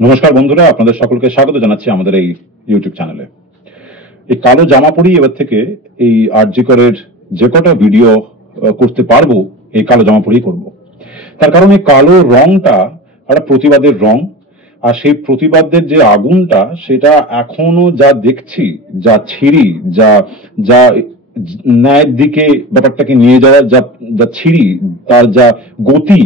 নমস্কার বন্ধুরা, আপনাদের সকলকে স্বাগত জানাচ্ছি আমাদের এই ইউটিউব চ্যানেলে। এই কালো জামা পরেই এবার থেকে এই আরজি করের যে কটা ভিডিও করতে পারবো, এই কালো জামা পরেই করব। তার কারণ এই কালো রংটা একটা প্রতিবাদের রং, আর সেই প্রতিবাদের যে আগুনটা সেটা এখনো যা দেখছি, যা ছিড়ি, যা যা ন্যায়ের দিকে ব্যাপারটাকে নিয়ে যাওয়ার যা যা ছিড়ি, তার যা গতি,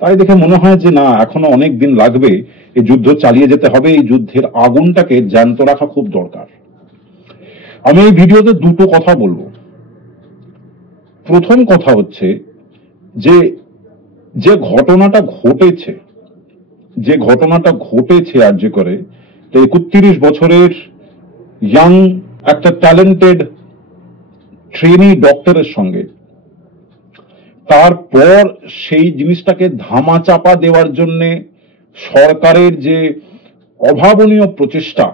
তাই দেখে মনে হয় যে না, এখনো অনেক দিন লাগবে। এই যুদ্ধ চালিয়ে যেতে হবে, এই যুদ্ধের আগুনটাকে জ্যান্ত রাখা খুব দরকার। আমি এই ভিডিওতে দুটো কথা বলবো। প্রথম কথা হচ্ছে যে যে ঘটনাটা ঘটেছে আরজি করে, 31 বছরের ইয়াং একটা ট্যালেন্টেড ট্রেনি ডক্টরের সঙ্গে, তারপর সেই জিনিসটাকে ধামাচাপা দেওয়ার জন্য সরকারের যে অভাবনীয় প্রচেষ্টা,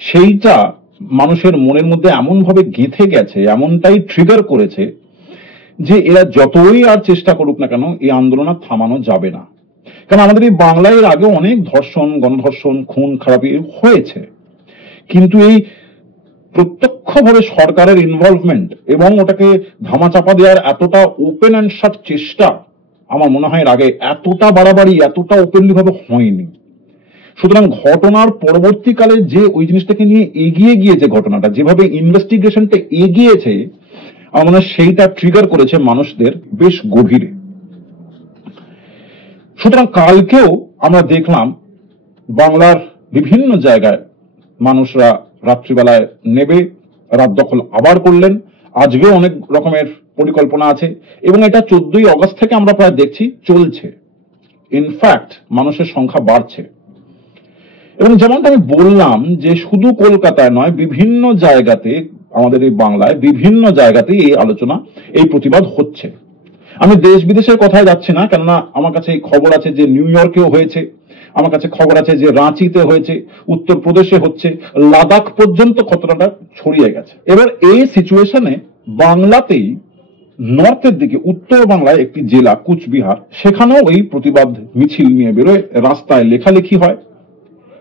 সেইটা মানুষের মনের মধ্যে এমন ভাবে গেঁথে গেছে, এমনটাই ট্রিগার করেছে যে এরা যতই আর চেষ্টা করুক না কেন, এই আন্দোলন আর থামানো যাবে না। কারণ আমাদের এই বাংলায় এর আগে অনেক ধর্ষণ, গণধর্ষণ, খুন খারাপি হয়েছে, কিন্তু এই প্রত্যক্ষভাবে সরকারের ইনভলভমেন্ট এবং ওটাকে ধামাচাপা দেওয়ার এতটা ওপেন অ্যান্ড শাট চেষ্টা, আমার মনে হয় এর আগে এতটা বাড়াবাড়ি, এতটা ওপেনলি ভাবে হয়নি। সুতরাং ঘটনার পরবর্তীকালে যে ওই জিনিসটাকে নিয়ে এগিয়ে গিয়েছে, ঘটনাটা যেভাবে ইনভেস্টিগেশনটা এগিয়েছে, আমার মনে হয় সেইটা ট্রিগার করেছে মানুষদের বেশ গভীরে। সুতরাং কালকেও আমরা দেখলাম বাংলার বিভিন্ন জায়গায় মানুষরা রাত্রিবেলায় নেবে রাত দখল আবার করলেন। আজকেও অনেক রকমের পরিকল্পনা আছে এবং এটা 14ই অগস্ট থেকে আমরা প্রায় দেখছি চলছে। ইনফ্যাক্ট মানুষের সংখ্যা বাড়ছে। এবং যেমনটা আমি বললাম যে শুধু কলকাতায় নয়, বিভিন্ন জায়গাতে, আমাদের এই বাংলায় বিভিন্ন জায়গাতে এই আলোচনা, এই প্রতিবাদ হচ্ছে। আমি দেশ বিদেশের কথায় যাচ্ছি না, কেননা আমার কাছে এই খবর আছে যে নিউ ইয়র্কেও হয়েছে, আমার কাছে খবর আছে যে রাঁচিতে হয়েছে, উত্তরপ্রদেশে হচ্ছে, লাদাখ পর্যন্ত খতরাটা ছড়িয়ে গেছে। এবার এই সিচুয়েশনে বাংলাতেই নর্থের দিকে, উত্তর বাংলায় একটি জেলা কুচবিহার, সেখানেও এই প্রতিবাদ মিছিল নিয়ে বেরোয়, রাস্তায় লেখালেখি হয়।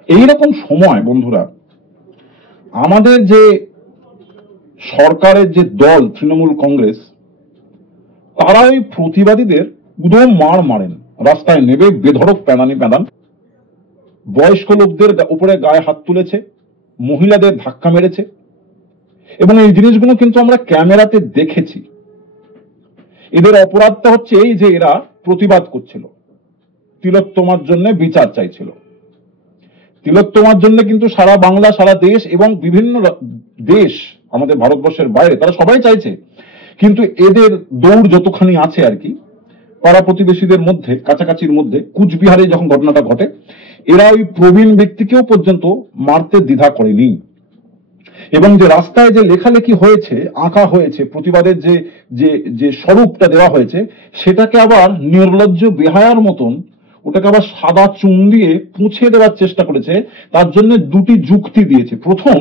এইরকম সময় বন্ধুরা, আমাদের যে সরকারের যে দল তৃণমূল কংগ্রেস, তারা ওই প্রতিবাদীদের উদম মার মারেন, রাস্তায় নেবে বেধড়ক প্যাদানি প্যাদান, বয়স্ক লোকদের উপরে গায়ে হাত তুলেছে, মহিলাদের ধাক্কা মেরেছে। এবং এই জিনিসগুলো কিন্তু আমরা ক্যামেরাতে দেখেছি। এদের অপরাধটা হচ্ছে এই যে এরা প্রতিবাদ করছিল, তিলোত্তমার জন্য বিচার চাইছিল। তিলোত্তমার জন্য কিন্তু সারা বাংলা, সারা দেশ এবং বিভিন্ন দেশ আমাদের ভারতবর্ষের বাইরে, তারা সবাই চাইছে। কিন্তু এদের দৌড় যতখানি আছে আর কি, পাড়া প্রতিবেশীদের মধ্যে, কাছাকাছির মধ্যে, কুচবিহারে যখন ঘটনাটা ঘটে, এরা ওই প্রবীণ ব্যক্তিকেও পর্যন্ত মারতে দ্বিধা করেনি। এবং যে রাস্তায় যে লেখালেখি হয়েছে, আঁকা হয়েছে, প্রতিবাদের যে যে যে স্বরূপটা দেওয়া হয়েছে, সেটাকে আবার নির্লজ্জ বেহায়ার মতন ওটাকে আবার সাদা চুন দিয়ে পুঁছে দেওয়ার চেষ্টা করেছে। তার জন্য দুটি যুক্তি দিয়েছে। প্রথম,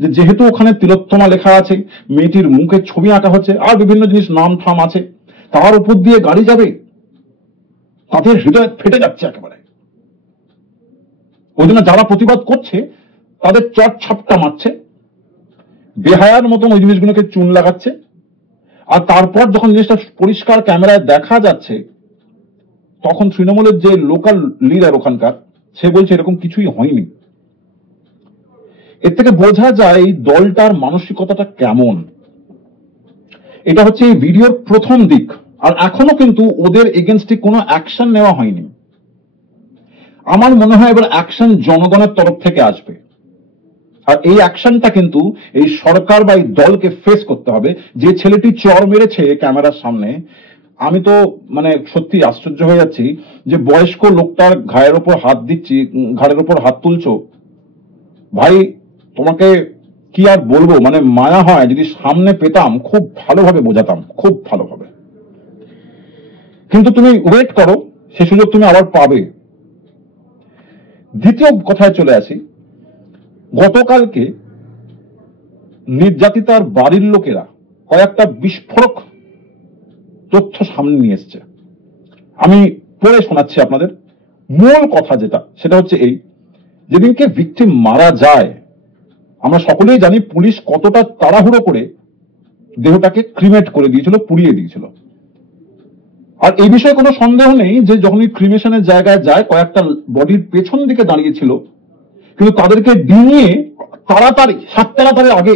যে যেহেতু ওখানে তিলোত্তমা লেখা আছে, মেয়েটির মুখের ছবি আঁকা হচ্ছে, আর বিভিন্ন জিনিস নাম ঠাম আছে, তার উপর দিয়ে গাড়ি যাবে, তাদের হৃদয় ফেটে যাচ্ছে একেবারে। ওই জন্য যারা প্রতিবাদ করছে তাদের চট ছাপটা মারছে, বেহায়ার মতন ওই জিনিসগুলোকে চুন লাগাচ্ছে। আর তারপর যখন জিনিসটা পরিষ্কার ক্যামেরায় দেখা যাচ্ছে, তখন তৃণমূলের যে লোকাল লিডার ওখানকার, সে বলছে এরকম কিছুই হয়নি। এর থেকে বোঝা যায় এই দলটার মানসিকতাটা কেমন। এটা হচ্ছে এই ভিডিওর প্রথম দিক। আর এখনো কিন্তু ওদের এগেনস্টে কোনো অ্যাকশন নেওয়া হয়নি। আমার মনে হয় এবার অ্যাকশন জনগণের তরফ থেকে আসবে। আর এই অ্যাকশনটা কিন্তু এই সরকার বা এই দলকে ফেস করতে হবে। যে ছেলেটি চর মেরেছে ক্যামেরার সামনে, আমি তো মানে সত্যি আশ্চর্য হয়ে যাচ্ছি যে বয়স্ক লোকটার ঘাড়ের ওপর হাত দিচ্ছি, ঘাড়ের ওপর হাত তুলছো। ভাই, তোমাকে কি আর বলবো, মানে মায়া হয়, যদি সামনে পেতাম খুব ভালোভাবে বোঝাতাম, খুব ভালোভাবে। কিন্তু তুমি ওয়েট করো, সে সুযোগ তুমি আবার পাবে। দ্বিতীয় কথায় চলে আসি। গতকালকে নির্যাতিতার বাড়ির লোকেরা কয়েকটা বিস্ফোরক তথ্য সামনে নিয়ে এসছে। আমি পড়ে শোনাচ্ছি আপনাদের। মূল কথা সেটা হচ্ছে এই, যেদিনকে ভিকটিম মারা যায় আমরা সকলেই জানি পুলিশ কতটা তাড়াহুড়ো করে দেহটাকে ক্রিমেট করে দিয়েছিল, পুড়িয়ে দিয়েছিল। আর এই বিষয়ে কোনো সন্দেহ নেই যে যখন ক্রিমেশনের জায়গায় যায় কয়েকটা বডির পেছন দিকে দাঁড়িয়েছিল, কিন্তু তাদেরকে ডিঙিয়ে তাড়াতাড়ি 7 তাড়াতাড়ি আগে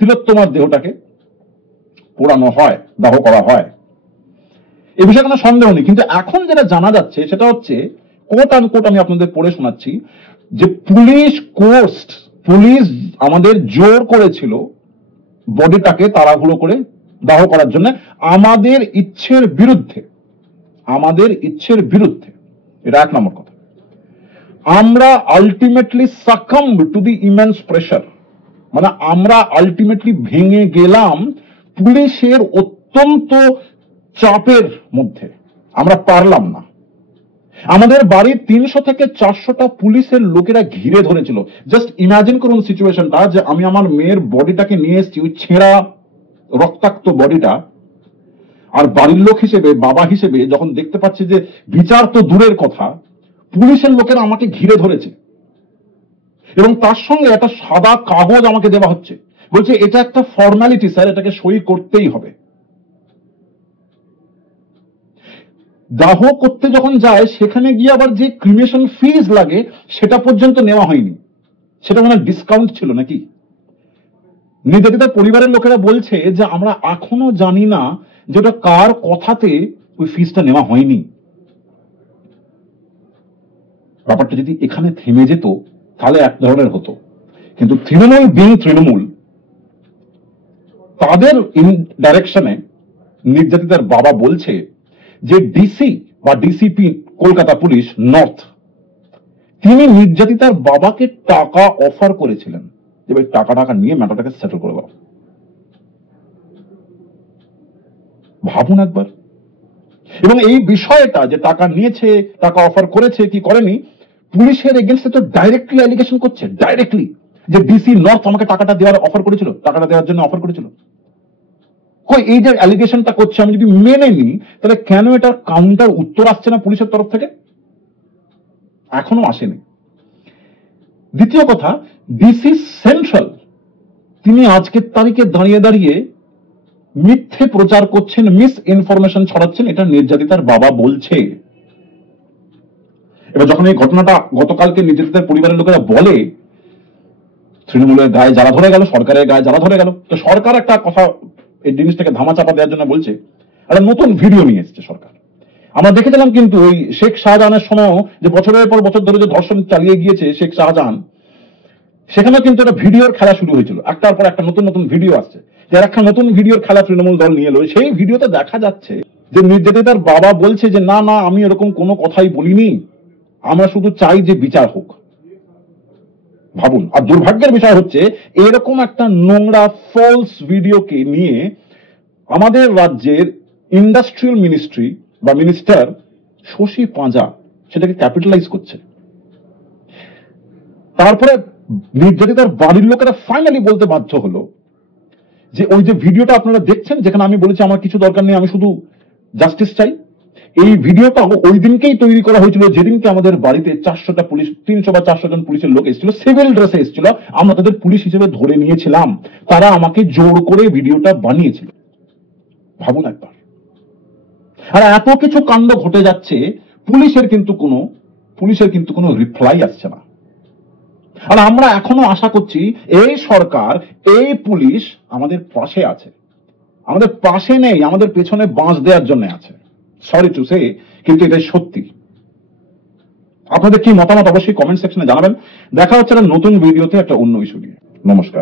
তিলোত্তমার দেহটাকে পোড়ানো হয়, দাহ করা হয়। এ বিষয়ে কোনো সন্দেহ নেই। কিন্তু এখন যেটা জানা যাচ্ছে সেটা হচ্ছে, কোট আনকোট আমি আপনাদের পড়ে শোনাচ্ছি, যে পুলিশ আমাদের জোর করেছিল বডিটাকে তাড়াহুড়ো করে দাহ করার জন্য, আমাদের ইচ্ছের বিরুদ্ধে। এটা 1 নম্বর কথা। আমরা ultimately succumb to the immense pressure, মানে আমরা আলটিমেটলি ভেঙে গেলাম পুলিশের অত্যন্ত চাপের মধ্যে। আমরা পারলাম না। আমাদের বাড়ির 300 থেকে 400টা পুলিশের লোকেরা ঘিরে ধরেছিল। জাস্ট ইমাজিন করুন সিচুয়েশনটা, যে আমি আমার মেয়ের বডিটাকে নিয়ে এসেছি, ওই ছেঁড়া রক্তাক্ত বডিটা, আর বাড়ির লোক হিসেবে, বাবা হিসেবে যখন দেখতে পাচ্ছি যে বিচার তো দূরের কথা, পুলিশের লোকেরা আমাকে ঘিরে ধরেছে এবং তার সঙ্গে একটা সাদা কাগজ আমাকে দেওয়া হচ্ছে, বলছে এটা একটা ফর্মালিটি স্যার, এটাকে সই করতেই হবে। দাহ করতে যখন যায় সেখানে গিয়ে আবার যে ক্রিমেশন ফিজ লাগে সেটা পর্যন্ত নেওয়া হয়নি। সেটা মানে ডিসকাউন্ট ছিল নাকি? নির্যাতিতার পরিবারের লোকেরা বলছে যে আমরা এখনো জানি না যে ওটা কার কথাতে ওই ফিজটা নেওয়া হয়নি। ব্যাপারটা যদি এখানে থেমে যেত তাহলে এক ধরনের হতো, কিন্তু তৃণমূল তাদের ডাইরেকশনে নির্যাতিতার বাবা বলছে যে ডিসি বা ডিসিপি কলকাতা পুলিশ নর্থ, তিনি নির্যাতিতার বাবাকে টাকা অফার করেছিলেন যে ভাই টাকা নিয়ে ম্যাটারটাকে সেটেল করে দাও। ভাবুন একবার। এবং এই বিষয়টা যে টাকা নিয়েছে, টাকা অফার করেছে কি করেনি, পুলিশের এগেইনস্টে তো ডাইরেক্টলি অ্যালিগেশন করছে, ডাইরেক্টলি, যে ডিসি নর্থ আমাকে টাকাটা দেওয়ার অফার করেছিল, টাকাটা দেওয়ার জন্য অফার করেছিল। এই যে অ্যালিগেশনটা করছে আমি যদি মেনে নিই, তাহলে কেন এটার কাউন্টার উত্তর আসছে না পুলিশের তরফ থেকে? এখনো আসেনি। দ্বিতীয় কথা, ডিসি সেন্ট্রাল তিনি আজকের তারিখে দাঁড়িয়ে মিথ্যে প্রচার করছেন, মিস ইনফরমেশন ছড়াচ্ছেন, এটা নির্যাতিতার বাবা বলছে। এবার যখন এই ঘটনাটা গতকালকে নির্যাতিতার পরিবারের লোকেরা বলে, তৃণমূলের গায়ে জ্বালা ধরে গেল, সরকারের গায়ে জ্বালা ধরে গেল, তো সরকার একটা কথা, এই জিনিসটাকে ধামাচাপা দেওয়ার জন্য বলছে, একটা নতুন ভিডিও নিয়ে এসেছে সরকার। আমরা দেখেছিলাম কিন্তু ওই শেখ শাহজাহানের সময় যে বছরের পর বছর ধরে যে ধর্ষণ চালিয়ে গিয়েছে শেখ শাহজাহান, সেখানে কিন্তু একটা ভিডিওর খেলা শুরু হয়েছিল, একটার পর একটা নতুন ভিডিও আসছে। যার একটা নতুন ভিডিওর খেলা তৃণমূল দল নিয়ে এলো। সেই ভিডিওতে দেখা যাচ্ছে যে নির্যাতিতার বাবা বলছে যে না আমি এরকম কোনো কথাই বলিনি, আমরা শুধু চাই যে বিচার হোক। ভাবুন। আর দুর্ভাগ্যের বিষয় হচ্ছে এরকম একটা নোংরা ফলস ভিডিওকে নিয়ে আমাদের রাজ্যের ইন্ডাস্ট্রিয়াল মিনিস্ট্রি বা মিনিস্টার শশী পাঁজা সেটাকে ক্যাপিটালাইজ করছে। তারপরে নির্যাতিতার বাড়ির লোকেরা ফাইনালি বলতে বাধ্য হলো যে ওই যে ভিডিওটা আপনারা দেখছেন, যেখানে আমি বলেছি আমার কিছু দরকার নেই, আমি শুধু জাস্টিস চাই, এই ভিডিওটা ওই দিনকেই তৈরি করা হয়েছিল যেদিনকে আমাদের বাড়িতে 400টা পুলিশ, 300 বা 400 জন পুলিশের লোক এসেছিল, সিভিল ড্রেসে এসেছিল, আমরা তাদের পুলিশ হিসেবে ধরে নিয়েছিলাম, তারা আমাকে জোর করে ভিডিওটা বানিয়েছিল। ভাবুন একবার। আর এত কিছু কাণ্ড ঘটে যাচ্ছে, পুলিশের কিন্তু কোনো রিপ্লাই আসছে না। আর আমরা এখনো আশা করছি এই সরকার, এই পুলিশ আমাদের পাশে আছে। আমাদের পাশে নেই, আমাদের পেছনে বাঁশ দেওয়ার জন্য আছে। সরি টু সে, কিন্তু এটাই সত্যি। আপনাদের কি মতামত অবশ্যই কমেন্ট সেকশনে জানাবেন। দেখা হচ্ছে একটা নতুন ভিডিওতে একটা অন্য ইস্যু নিয়ে। নমস্কার।